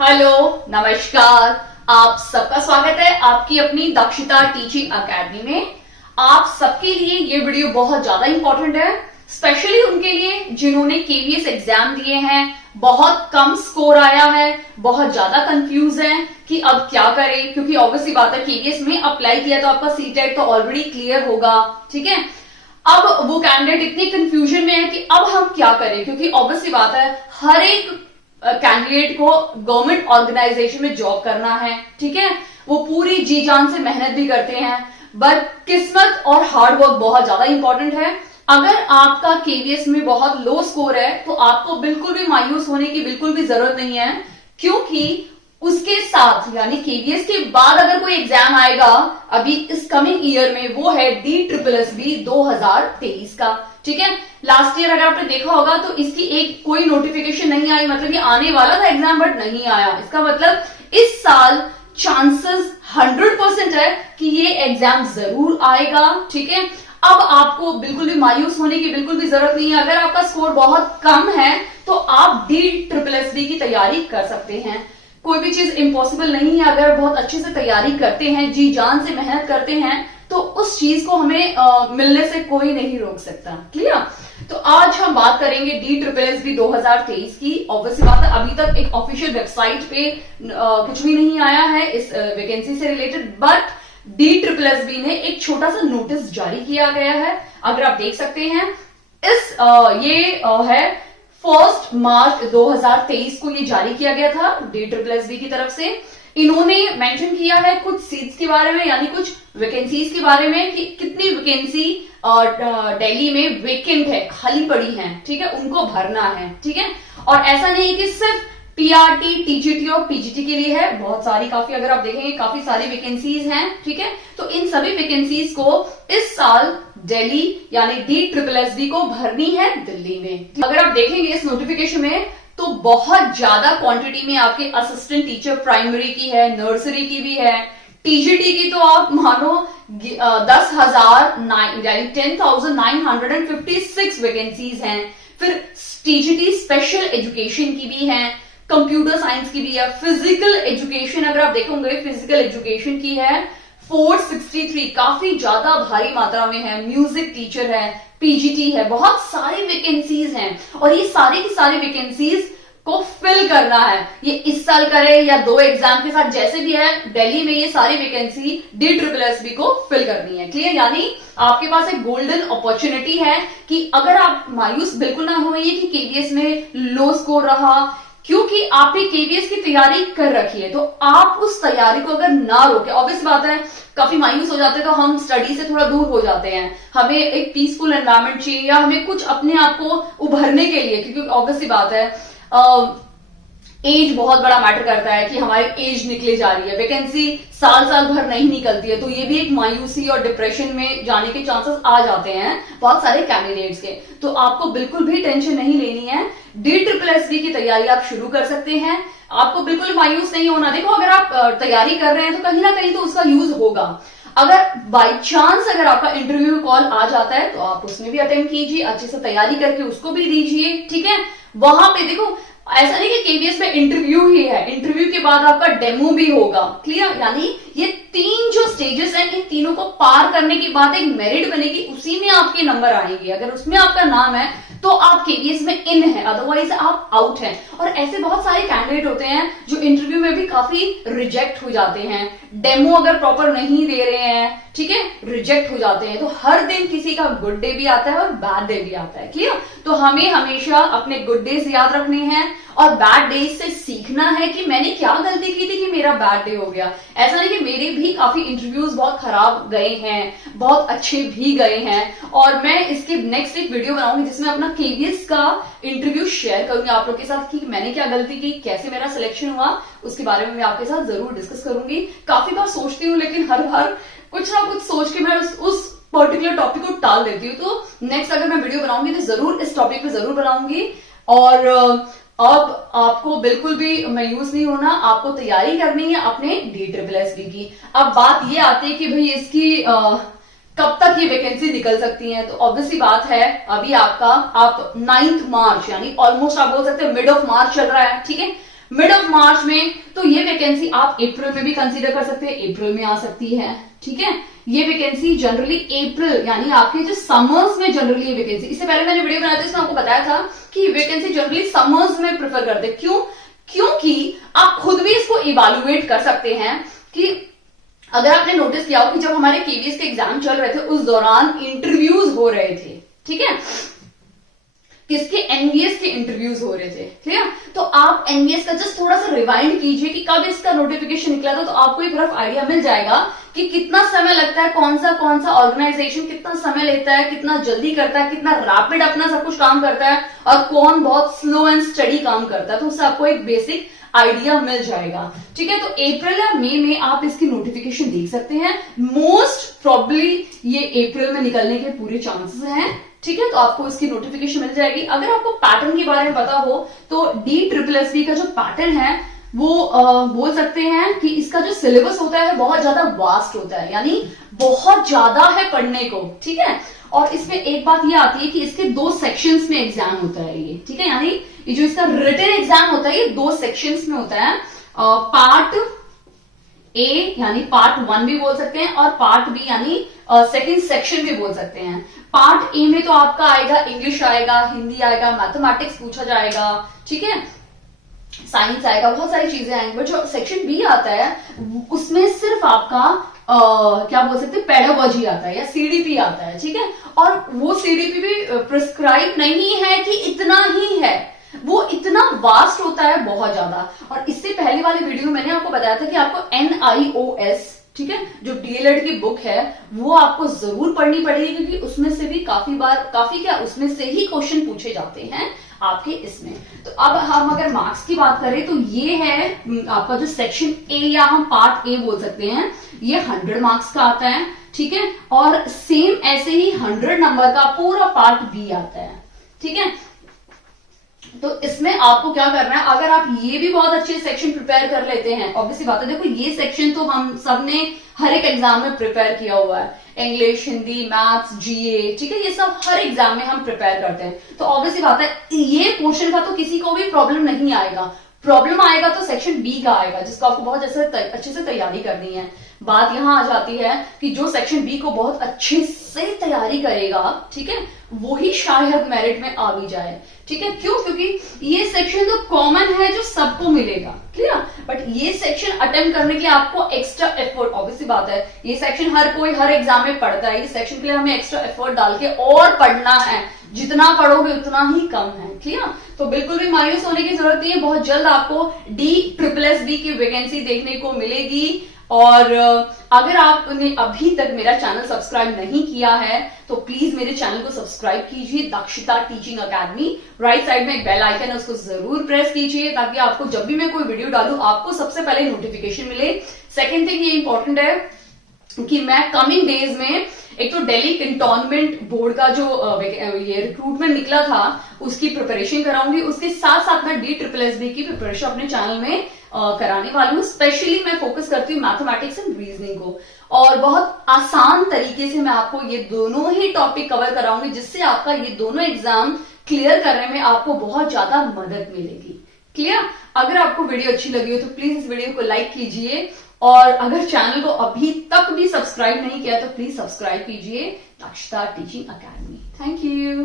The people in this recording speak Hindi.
हेलो, नमस्कार। आप सबका स्वागत है आपकी अपनी दक्षता टीचिंग एकेडमी में। आप सबके लिए ये वीडियो बहुत ज्यादा इंपॉर्टेंट है, स्पेशली उनके लिए जिन्होंने केवीएस एग्जाम दिए हैं, बहुत कम स्कोर आया है, बहुत ज्यादा कंफ्यूज है कि अब क्या करें, क्योंकि ऑब्वियसली बात है केवीएस में अप्लाई किया तो आपका सीटेट तो ऑलरेडी क्लियर होगा। ठीक है, अब वो कैंडिडेट इतनी कंफ्यूजन में है कि अब हम क्या करें, क्योंकि ऑब्वियसली बात है हर एक कैंडिडेट को गवर्नमेंट ऑर्गेनाइजेशन में जॉब करना है। ठीक है, वो पूरी जी जान से मेहनत भी करते हैं, बट किस्मत और हार्ड वर्क बहुत ज्यादा इंपॉर्टेंट है। अगर आपका केवीएस में बहुत लो स्कोर है तो आपको बिल्कुल भी मायूस होने की बिल्कुल भी जरूरत नहीं है, क्योंकि उसके साथ यानी केवीएस के बाद अगर कोई एग्जाम आएगा अभी इस कमिंग ईयर में, वो है DSSB 2023 का। ठीक है, लास्ट ईयर अगर आपने देखा होगा तो इसकी एक कोई नोटिफिकेशन नहीं आई, मतलब ये आने वाला था एग्जाम बट नहीं आया। इसका मतलब इस साल चांसेस 100% है कि ये एग्जाम जरूर आएगा। ठीक है, अब आपको बिल्कुल भी मायूस होने की बिल्कुल भी जरूरत नहीं है। अगर आपका स्कोर बहुत कम है तो आप DSSB की तैयारी कर सकते हैं। कोई भी चीज इम्पॉसिबल नहीं है। अगर बहुत अच्छे से तैयारी करते हैं, जी जान से मेहनत करते हैं, तो उस चीज को हमें मिलने से कोई नहीं रोक सकता। क्लियर? तो आज हम बात करेंगे DSSB 2023 की। ऑब्वियसली बात है अभी तक एक ऑफिशियल वेबसाइट पे कुछ भी नहीं आया है इस वैकेंसी से रिलेटेड, बट DSSB ने एक छोटा सा नोटिस जारी किया गया है। अगर आप देख सकते हैं ये है 1 मार्च 2023 को ये जारी किया गया था DSSB की तरफ से। इन्होंने मेंशन किया है कुछ सीट्स के बारे में, यानी कुछ वैकेंसीज के बारे में कि कितनी वैकेंसी दिल्ली में वेकेंट है, खाली पड़ी है। ठीक है, उनको भरना है। ठीक है, और ऐसा नहीं कि सिर्फ PRT, TGT और PGT के लिए है, बहुत सारी काफी अगर आप देखेंगे काफी सारी वैकेंसीज हैं। ठीक है, तो इन सभी वैकेंसीज को इस साल दिल्ली यानी DSSB को भरनी है दिल्ली में। अगर आप देखेंगे इस नोटिफिकेशन में तो बहुत ज्यादा क्वांटिटी में आपके असिस्टेंट टीचर प्राइमरी की है, नर्सरी की भी है, TGT की तो आप मानो 10,000 यानी 10,956 वैकेंसीज हैं। फिर TGT स्पेशल एजुकेशन की भी है, कंप्यूटर साइंस की भी है, फिजिकल एजुकेशन अगर आप देखोगे फिजिकल एजुकेशन की है 463, काफी ज्यादा भारी मात्रा में है। म्यूजिक टीचर है, PGT है, बहुत सारी वैकेंसीज हैं और ये सारी की सारी वैकेंसीज को फिल करना है। ये इस साल करे या 2 एग्जाम के साथ जैसे भी है, दिल्ली में ये सारी वैकेंसी DSSB को फिल करनी है। क्लियर? यानी आपके पास एक गोल्डन अपॉर्चुनिटी है कि अगर आप मायूस बिल्कुल ना होइए कि केवीएस में लो स्कोर रहा, क्योंकि आपने केवीएस की तैयारी कर रखी है, तो आप उस तैयारी को अगर ना रोके, ऑब्वियस बात है काफी मायूस हो जाते हैं तो हम स्टडी से थोड़ा दूर हो जाते हैं, हमें एक पीसफुल एनवायरनमेंट चाहिए या हमें कुछ अपने आप को उभरने के लिए, क्योंकि ऑब्वियसली बात है एज बहुत बड़ा मैटर करता है कि हमारी एज निकले जा रही है, वैकेंसी साल साल भर नहीं निकलती है, तो ये भी एक मायूसी और डिप्रेशन में जाने के चांसेस आ जाते हैं बहुत सारे कैंडिडेट्स के। तो आपको बिल्कुल भी टेंशन नहीं लेनी है, DSSB की तैयारी आप शुरू कर सकते हैं। आपको बिल्कुल मायूस नहीं होना। देखो अगर आप तैयारी कर रहे हैं तो कहीं ना कहीं तो उसका यूज होगा। अगर बाई चांस अगर आपका इंटरव्यू कॉल आ जाता है तो आप उसमें भी अटेंड कीजिए, अच्छे से तैयारी करके उसको भी दीजिए। ठीक है, वहां पे देखो ऐसा नहीं कि केवीएस में इंटरव्यू ही है, इंटरव्यू के बाद आपका डेमो भी होगा। क्लियर? यानी ये 3 जो स्टेजेस हैं, इन तीनों को पार करने के बाद एक मेरिट बनेगी, उसी में आपके नंबर आएंगे। अगर उसमें आपका नाम है तो आप केवीएस में इन है, अदरवाइज आप आउट हैं। और ऐसे बहुत सारे कैंडिडेट होते हैं जो इंटरव्यू में भी काफी रिजेक्ट हो जाते हैं, डेमो अगर प्रॉपर नहीं दे रहे हैं, ठीक है, रिजेक्ट हो जाते हैं। तो हर दिन किसी का गुड डे भी आता है और बैड डे भी आता है। क्लियर? तो हमें हमेशा अपने गुड डेज याद रखने हैं और बैड डेज से सीखना है कि मैंने क्या गलती की थी कि मेरा बैड डे हो गया। ऐसा नहीं कि मेरे भी काफी इंटरव्यूज बहुत खराब गए हैं, बहुत अच्छे भी गए हैं, और मैं इसके नेक्स्ट एक वीडियो बनाऊंगी जिसमें अपना केवीएस का इंटरव्यू शेयर करूंगी आप लोग के साथ कि मैंने क्या गलती की, कैसे मेरा सिलेक्शन हुआ, उसके बारे में मैं आपके साथ जरूर डिस्कस करूंगी। काफी बार सोचती हूँ लेकिन हर बार कुछ ना कुछ सोच के मैं उस पर्टिकुलर टॉपिक को टाल देती हूँ। तो नेक्स्ट अगर मैं वीडियो बनाऊंगी तो जरूर इस टॉपिक पे जरूर बनाऊंगी। और अब आपको बिल्कुल भी मायूस नहीं होना, आपको तैयारी करनी है अपने DSSB की। अब बात ये आती है कि भाई इसकी कब तक ये वैकेंसी निकल सकती है, तो ऑब्वियसली बात है अभी आप 9 मार्च यानी ऑलमोस्ट आप बोल सकते हैं मिड ऑफ मार्च चल रहा है। ठीक है, मिड ऑफ मार्च में, तो ये वैकेंसी आप अप्रैल में भी कंसीडर कर सकते हैं, अप्रैल में आ सकती है, ठीक है। ये वैकेंसी जनरली अप्रैल यानी आपके जो समर्स में जनरली ये वैकेंसी, इससे पहले मैंने वीडियो बनाया था इसमें आपको बताया था कि वैकेंसी जनरली समर्स में प्रेफर करते हैं। क्यों? क्योंकि आप खुद भी इसको इवेल्युएट कर सकते हैं कि अगर आपने नोटिस किया हो कि जब हमारे केवीएस के एग्जाम चल रहे थे उस दौरान इंटरव्यूज हो रहे थे, ठीक है, किसके? एनवीएस के इंटरव्यूज हो रहे थे, क्लियर। तो आप एनवीएस का जस्ट थोड़ा सा रिवाइंड कीजिए कि कब इसका नोटिफिकेशन निकला था, तो आपको एक रफ आइडिया मिल जाएगा कि कितना समय लगता है, कौन सा ऑर्गेनाइजेशन कितना समय लेता है, कितना जल्दी करता है, कितना रैपिड अपना सब कुछ काम करता है, और कौन बहुत स्लो एंड स्टडी काम करता है। तो उससे आपको एक बेसिक आइडिया मिल जाएगा, ठीक है। तो अप्रैल या मई में आप इसकी नोटिफिकेशन देख सकते हैं। मोस्ट प्रॉब्ली ये अप्रैल में निकलने के पूरे चांसेस हैं, ठीक है। तो आपको इसकी नोटिफिकेशन मिल जाएगी। अगर आपको पैटर्न के बारे में पता हो तो DSSB का जो पैटर्न है वो बोल सकते हैं कि इसका जो सिलेबस होता है बहुत ज्यादा वास्ट होता है, यानी बहुत ज्यादा है पढ़ने को, ठीक है। और इसमें एक बात ये आती है कि इसके 2 सेक्शंस में एग्जाम होता है ये, ठीक है, यानी ये जो इसका रिटन एग्जाम होता है ये 2 सेक्शंस में होता है। पार्ट ए यानी पार्ट 1 भी बोल सकते हैं, और पार्ट बी यानी सेकंड सेक्शन भी बोल सकते हैं। पार्ट ए में तो आपका आएगा इंग्लिश आएगा, हिंदी आएगा, मैथमेटिक्स पूछा जाएगा, ठीक है, साइंस आएगा, बहुत सारी चीजें आएंगी। बट जो सेक्शन बी आता है उसमें सिर्फ आपका क्या बोल सकते हैं, पेडागोजी आता है या सीडीपी आता है, ठीक है। और वो सीडीपी भी प्रिस्क्राइब नहीं है कि इतना ही है, वो इतना वास्ट होता है बहुत ज्यादा। और इससे पहले वाले वीडियो में मैंने आपको बताया था कि आपको NIOS, ठीक है, जो DLED की बुक है वो आपको जरूर पढ़नी पड़ेगी, क्योंकि उसमें से भी उसमें से ही क्वेश्चन पूछे जाते हैं आपके इसमें। तो अब हम अगर मार्क्स की बात करें तो ये है आपका जो सेक्शन ए या हम पार्ट ए बोल सकते हैं, ये 100 मार्क्स का आता है, ठीक है। और सेम ऐसे ही 100 नंबर का पूरा पार्ट बी आता है, ठीक है। तो इसमें आपको क्या करना है, अगर आप ये भी बहुत अच्छे सेक्शन प्रिपेयर कर लेते हैं, ऑब्वियसली बात है, देखो ये सेक्शन तो हम सबने हर एक एग्जाम में प्रिपेयर किया हुआ है, इंग्लिश, हिंदी, मैथ्स, GA, ठीक है, ये सब हर एग्जाम में हम प्रिपेयर करते हैं। तो ऑब्वियसली बात है ये पोर्शन का तो किसी को भी प्रॉब्लम नहीं आएगा। प्रॉब्लम आएगा तो सेक्शन बी का आएगा, जिसको आपको बहुत अच्छे से तैयारी करनी है। बात यहां आ जाती है कि जो सेक्शन बी को बहुत अच्छे से तैयारी करेगा, ठीक है, वही शायद मेरिट में आ भी जाए, ठीक है। क्यों? क्योंकि ये सेक्शन तो कॉमन है जो सबको मिलेगा, क्लियर। बट ये सेक्शन अटेम्प्ट करने के लिए आपको एक्स्ट्रा एफर्ट, ऑब्वियसली बात है, ये सेक्शन हर कोई हर एग्जाम में पढ़ता है, इस सेक्शन के लिए हमें एक्स्ट्रा एफर्ट डाल के और पढ़ना है, जितना पढ़ोगे उतना ही कम है, क्लियर। तो बिल्कुल भी मायूस होने की जरूरत नहीं है, बहुत जल्द आपको DSSB की वैकेंसी देखने को मिलेगी। और अगर आपने अभी तक मेरा चैनल सब्सक्राइब नहीं किया है तो प्लीज मेरे चैनल को सब्सक्राइब कीजिए, दक्षता टीचिंग अकेडमी। राइट साइड में एक बेल आइकन है, उसको जरूर प्रेस कीजिए ताकि आपको जब भी मैं कोई वीडियो डालूं आपको सबसे पहले नोटिफिकेशन मिले। सेकेंड थिंग ये इंपॉर्टेंट है कि मैं कमिंग डेज में एक तो दिल्ली कैंटोनमेंट बोर्ड का जो ये रिक्रूटमेंट निकला था उसकी प्रिपरेशन कराऊंगी, उसके साथ साथ मैं DSSB की प्रिपरेशन अपने चैनल में कराने वाली हूँ। स्पेशली मैं फोकस करती हूँ मैथमेटिक्स एंड रीजनिंग को, और बहुत आसान तरीके से मैं आपको ये दोनों ही टॉपिक कवर कराऊंगी, जिससे आपका ये दोनों एग्जाम क्लियर करने में आपको बहुत ज्यादा मदद मिलेगी, क्लियर। अगर आपको वीडियो अच्छी लगी हो तो प्लीज इस वीडियो को लाइक कीजिए, और अगर चैनल को अभी तक भी सब्सक्राइब नहीं किया तो प्लीज सब्सक्राइब कीजिए दक्षता टीचिंग अकेडमी। Thank you.